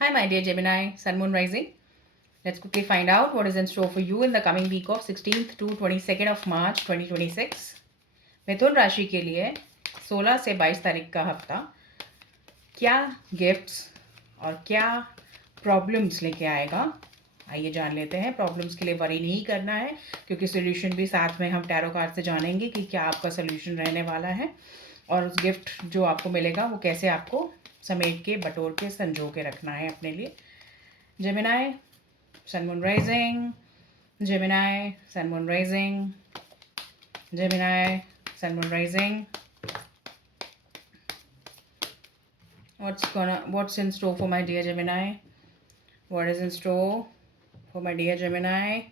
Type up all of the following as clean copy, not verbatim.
Hi, my dear Gemini, Sun Moon Rising. Let's quickly find out what is in store for you in the coming week of 16th to 22nd of March 2026. मिथुन राशि के लिए 16 से 22 तारीख का हफ्ता क्या gifts और क्या प्रॉब्लम्स लेके आएगा। आइए जान लेते हैं। प्रॉब्लम्स के लिए वरी नहीं करना है क्योंकि सोल्यूशन भी साथ में हम टैरो कार्ड से जानेंगे कि क्या आपका सोल्यूशन रहने वाला है और उस गिफ्ट जो आपको मिलेगा वो कैसे आपको समेट के बटोर के संजो के रखना है अपने लिए। Gemini, Sun Moon Rising, Gemini, Sun Moon Rising, Gemini, Sun Moon Rising. What's in store for my dear Gemini? What is in store for my dear Gemini?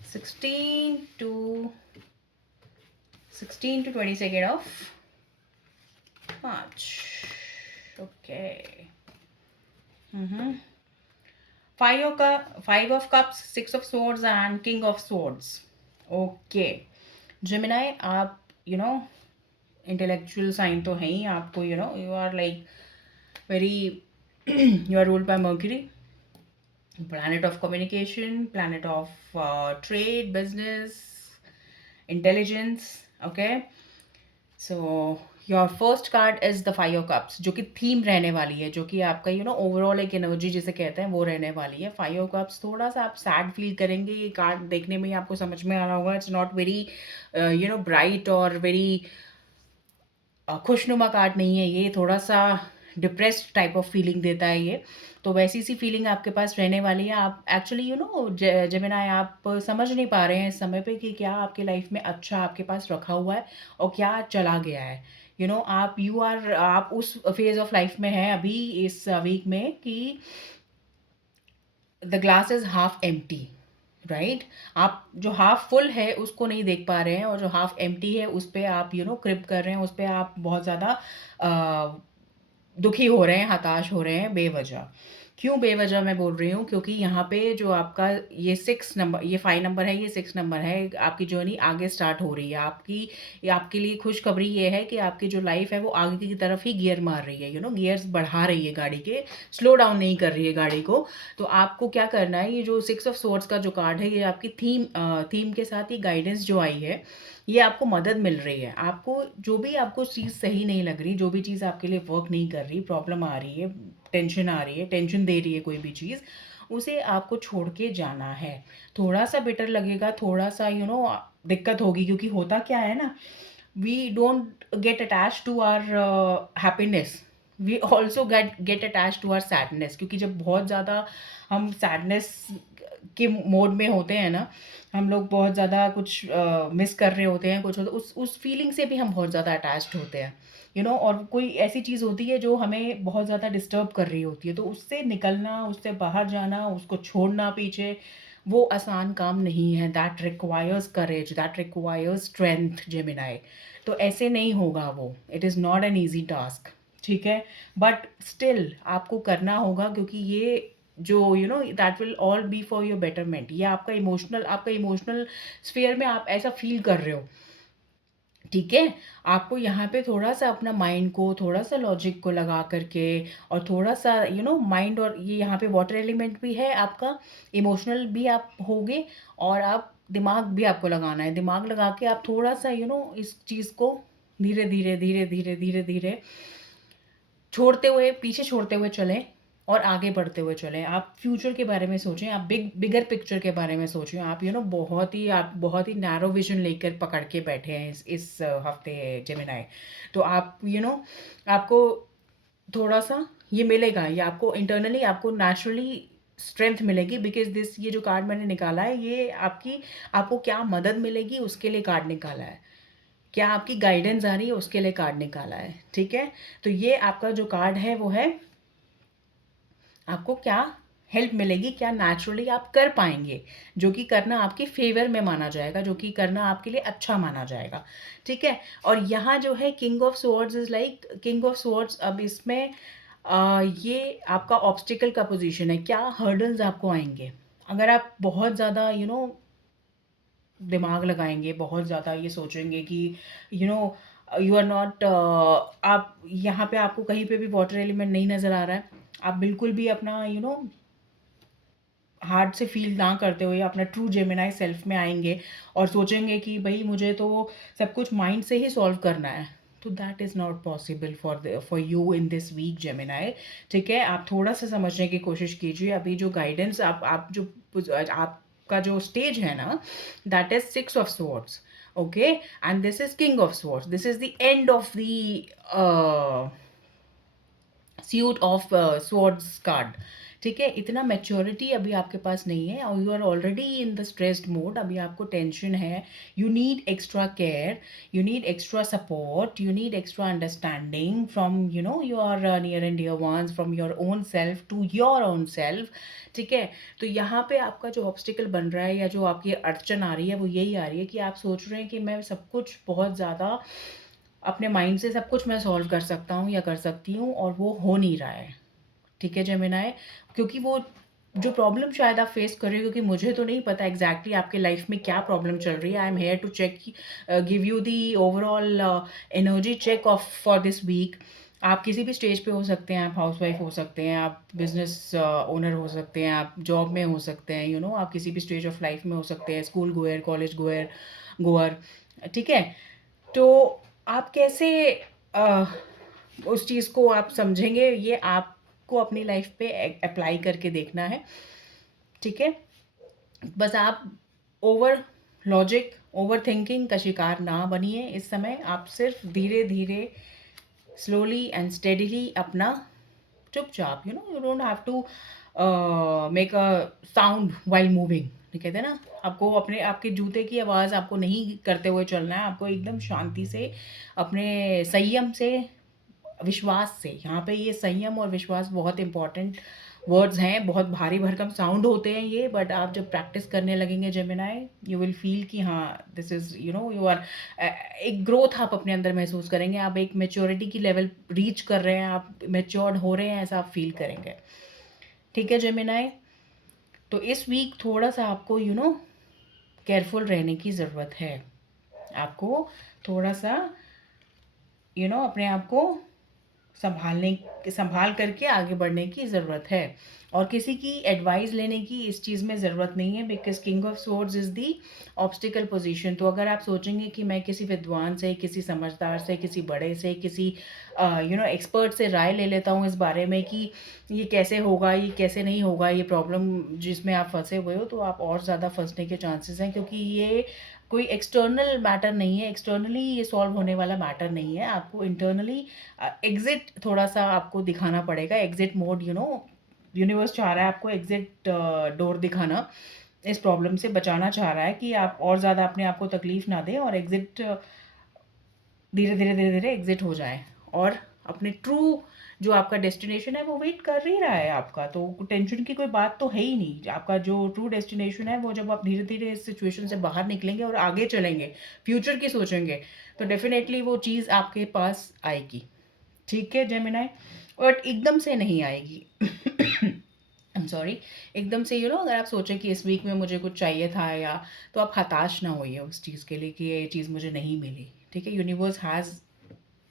16 to 22nd of March. Okay. Five of Cups, Six of Swords, and King of Swords. Okay. Gemini, आप intellectual sign तो है ही आपको। You are like very you are ruled by Mercury, planet of communication, planet of trade, business, intelligence. Okay, so your first card is the 5 of Cups, जो कि theme रहने वाली है, जो कि आपका ओवरऑल एक एनर्जी जिसे कहते हैं वो रहने वाली है। 5 of Cups, थोड़ा सा आप सैड फील करेंगे। ये कार्ड देखने में ही आपको समझ में आ रहा होगा, इट्स नॉट वेरी ब्राइट और वेरी खुशनुमा कार्ड नहीं है। ये थोड़ा सा डिप्रेस्ड टाइप ऑफ फीलिंग देता है ये। तो वैसी सी फीलिंग आपके पास रहने वाली है। आप एक्चुअली जेमिनाई, आप समझ नहीं पा रहे हैं इस समय पे कि क्या आपकी लाइफ में अच्छा आपके पास रखा हुआ है और क्या चला गया है। आप उस फेज ऑफ लाइफ में हैं अभी इस वीक में कि the glass is half empty, right. आप जो हाफ फुल है उसको नहीं देख पा रहे हैं और जो हाफ एम्प्टी है उस पर आप क्रिप कर रहे हैं, उस पर आप बहुत ज़्यादा दुखी हो रहे हैं, हताश हो रहे हैं बेवजह। क्यों बेवजह मैं बोल रही हूँ? क्योंकि यहाँ पे जो आपका ये 6 नंबर, ये 5 नंबर है, ये 6 नंबर है। आपकी जर्नी आगे स्टार्ट हो रही है। ये आपके लिए खुशखबरी ये है कि आपकी जो लाइफ है वो आगे की तरफ ही गियर मार रही है, गियर्स बढ़ा रही है गाड़ी के, स्लो डाउन नहीं कर रही है गाड़ी को। तो आपको क्या करना है, ये जो 6 of Swords का जो कार्ड है, ये आपकी थीम के साथ ये गाइडेंस जो आई है, ये आपको मदद मिल रही है। आपको जो भी आपको चीज़ सही नहीं लग रही, जो भी चीज़ आपके लिए वर्क नहीं कर रही, प्रॉब्लम आ रही है, टेंशन आ रही है, टेंशन दे रही है कोई भी चीज़, उसे आपको छोड़ के जाना है। थोड़ा सा बेटर लगेगा, थोड़ा सा दिक्कत होगी, क्योंकि होता क्या है ना, we don't get attach to our happiness, we also get attach to our sadness. क्योंकि जब बहुत ज़्यादा हम सैडनेस के मोड में होते हैं ना, हम लोग बहुत ज़्यादा कुछ मिस कर रहे होते हैं, कुछ उस फीलिंग से भी हम बहुत ज़्यादा अटैच्ड होते हैं, और कोई ऐसी चीज़ होती है जो हमें बहुत ज़्यादा डिस्टर्ब कर रही होती है, तो उससे निकलना, उससे बाहर जाना, उसको छोड़ना पीछे, वो आसान काम नहीं है। That requires courage, that requires strength Gemini. तो ऐसे नहीं होगा वो, it is not an easy task, ठीक है। बट स्टिल आपको करना होगा, क्योंकि ये जो that will all B for your betterment. ये आपका इमोशनल स्फीयर में आप ऐसा फील कर रहे हो, ठीक है। आपको यहाँ पे थोड़ा सा अपना माइंड को, थोड़ा सा लॉजिक को लगा करके, और थोड़ा सा माइंड, और ये यहाँ पे वाटर एलिमेंट भी है आपका, इमोशनल भी आप होगे, और आप दिमाग भी आपको लगाना है। दिमाग लगा के आप थोड़ा सा इस चीज़ को धीरे धीरे धीरे धीरे धीरे धीरे छोड़ते हुए, पीछे छोड़ते हुए चलें और आगे बढ़ते हुए चलें। आप फ्यूचर के बारे में सोचें, आप बिगर पिक्चर के बारे में सोचें। आप बहुत ही नैरो विजन लेकर पकड़ के बैठे हैं इस हफ्ते जेमिनाई। तो आप आपको थोड़ा सा ये मिलेगा, ये आपको इंटरनली, आपको नेचुरली स्ट्रेंथ मिलेगी। बिकॉज ये जो कार्ड मैंने निकाला है, ये आपको क्या मदद मिलेगी उसके लिए कार्ड निकाला है, क्या आपकी गाइडेंस आ रही है उसके लिए कार्ड निकाला है, ठीक है। तो ये आपका जो कार्ड है वो है, आपको क्या हेल्प मिलेगी, क्या नेचुरली आप कर पाएंगे, जो कि करना आपके फेवर में माना जाएगा, जो कि करना आपके लिए अच्छा माना जाएगा, ठीक है। और यहाँ जो है king of swords is like king of swords. अब इसमें ये आपका ऑब्स्टिकल का पोजीशन है। क्या हर्डल्स आपको आएंगे अगर आप बहुत ज़्यादा दिमाग लगाएंगे, बहुत ज़्यादा ये सोचेंगे कि you know you are not आप यहाँ पे आपको कहीं पे भी वाटर एलिमेंट नहीं नज़र आ रहा है। आप बिल्कुल भी अपना हार्ट से फ़ील ना करते हुए अपना ट्रू जेमिनी सेल्फ में आएँगे और सोचेंगे कि भई मुझे तो सब कुछ माइंड से ही सॉल्व करना है। तो that is not possible for you in this week Gemini. ठीक है? आप थोड़ा-सा समझने की कोशिश कीजिए। अभी जो गाइडेंस आप जो आपका जो स्टेज है ना, that is 6 of swords, okay? And this is king of swords. This is the end of the suit of swords card. ठीक है? इतना मैच्योरिटी अभी आपके पास नहीं है और you are already in the stressed mode. अभी आपको टेंशन है। You need extra care, you need extra support, you need extra understanding from your near and dear ones, from your own self to your own self. ठीक है? तो यहाँ पे आपका जो ऑब्स्टिकल बन रहा है या जो आपकी अड़चन आ रही है वो यही आ रही है कि आप सोच रहे हैं कि मैं सब कुछ बहुत ज़्यादा अपने माइंड से सब कुछ मैं सॉल्व कर सकता हूँ या कर सकती हूँ और वो हो नहीं रहा है। ठीक है जेमिनी? क्योंकि वो जो प्रॉब्लम शायद आप फेस कर रहे हो, क्योंकि मुझे तो नहीं पता एग्जैक्टली आपके लाइफ में क्या प्रॉब्लम चल रही है। I am here to check, give you the overall energy check of for this week. आप किसी भी स्टेज पे हो सकते हैं, आप हाउसवाइफ हो सकते हैं, आप बिजनेस ओनर हो सकते हैं, आप जॉब में हो सकते हैं, आप किसी भी स्टेज ऑफ लाइफ में हो सकते हैं, स्कूल गोअर, कॉलेज गोअर गोअर। ठीक है? तो आप कैसे अ, उस चीज़ को आप समझेंगे, ये आपको अपनी लाइफ पे अप्लाई करके देखना है। ठीक है? बस आप ओवर लॉजिक, ओवर थिंकिंग का शिकार ना बनिए इस समय। आप सिर्फ धीरे धीरे, स्लोली एंड स्टेडीली अपना चुपचाप, you don't have to make a sound while moving. कहते हैं ना, आपको अपने आपके जूते की आवाज़ आपको नहीं करते हुए चलना है। आपको एकदम शांति से, अपने संयम से, विश्वास से, यहाँ पे ये संयम और विश्वास बहुत इंपॉर्टेंट वर्ड्स हैं। बहुत भारी भरकम साउंड होते हैं ये, बट आप जब प्रैक्टिस करने लगेंगे जेमिनी, यू विल फील कि हाँ, दिस इज़ यू आर एक ग्रोथ आप अपने अंदर महसूस करेंगे। आप एक मेच्योरिटी की लेवल रीच कर रहे हैं, आप मैच्योर्ड हो रहे हैं, ऐसा आप फील करेंगे। ठीक है जेमिनी? तो इस वीक थोड़ा-सा आपको केयरफुल रहने की ज़रूरत है। आपको थोड़ा-सा अपने आप को सँभालने सँभाल करके आगे बढ़ने की ज़रूरत है और किसी की एडवाइस लेने की इस चीज़ में ज़रूरत नहीं है, because king of swords is the obstacle position. तो अगर आप सोचेंगे कि मैं किसी विद्वान से, किसी समझदार से, किसी बड़े से, किसी एक्सपर्ट से राय ले लेता हूँ इस बारे में कि ये कैसे होगा, ये कैसे नहीं होगा, ये प्रॉब्लम जिसमें आप फँसे हुए हो, तो आप और ज़्यादा फँसने के चांसेस हैं, क्योंकि ये कोई एक्सटर्नल मैटर नहीं है, एक्सटर्नली ये सॉल्व होने वाला मैटर नहीं है। आपको इंटरनली एग्ज़िट थोड़ा-सा आपको दिखाना पड़ेगा, एग्ज़िट मोड, यूनिवर्स चाह रहा है आपको एग्ज़िट डोर दिखाना। इस प्रॉब्लम से बचाना चाह रहा है कि आप और ज़्यादा अपने आप को तकलीफ़ ना दें और एग्ज़िट धीरे-धीरे, धीरे-धीरे एग्ज़िट हो जाएँ और अपने ट्रू जो आपका डेस्टिनेशन है वो वेट कर ही रहा है आपका, तो टेंशन की कोई बात तो है ही नहीं। आपका जो ट्रू डेस्टिनेशन है वो जब आप धीरे-धीरे इस सिचुएशन से बाहर निकलेंगे और आगे चलेंगे, फ्यूचर की सोचेंगे, तो डेफ़िनेटली वो चीज़ आपके पास आएगी। ठीक है जेमिनी? बट एकदम से नहीं आएगी। I am sorry. एकदम से अगर आप सोचें कि इस वीक में मुझे कुछ चाहिए था, या तो आप हताश ना होइए उस चीज़ के लिए कि ये चीज़ मुझे नहीं मिली। ठीक है? Universe has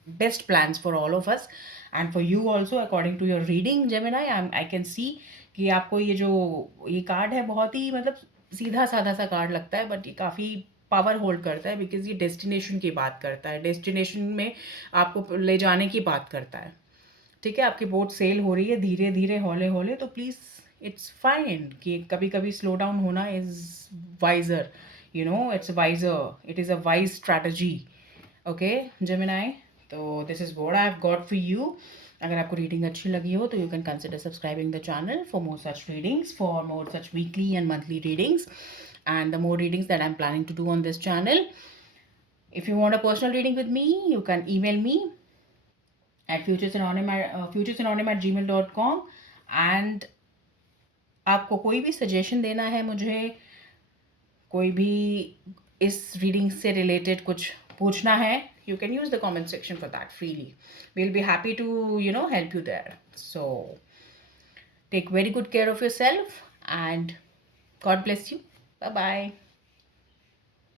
best plans for all of us and for you also, according to your reading Gemini. I can see कि आपको ये कार्ड है, बहुत ही मतलब सीधा-साधा सा कार्ड लगता है, बट ये काफ़ी पावर होल्ड करता है, बिकॉज़ ये डेस्टिनेशन की बात करता है। डेस्टिनेशन में आपको ले जाने की बात करता है। ठीक है? आपकी बोट सेल हो रही है धीरे-धीरे, हौले-हौले, तो प्लीज़, इट्स फाइन कि कभी-कभी स्लो डाउन होना is wiser, it's wiser, it is a wise strategy. Okay Gemini? तो this is what I have got for you. अगर आपको रीडिंग अच्छी लगी हो तो you can consider subscribing the channel for more such readings, for more such weekly and monthly readings, and the more readings that I'm planning to do on this channel. If you want a personal reading with me, you can email me at futuresynonym@gmail.com। And आपको कोई भी suggestion देना है मुझे, कोई भी इस reading से रिलेटेड कुछ पूछना है, you can use the comment section for that freely. We'll be happy to help you there. So take very good care of yourself and God bless you. Bye bye.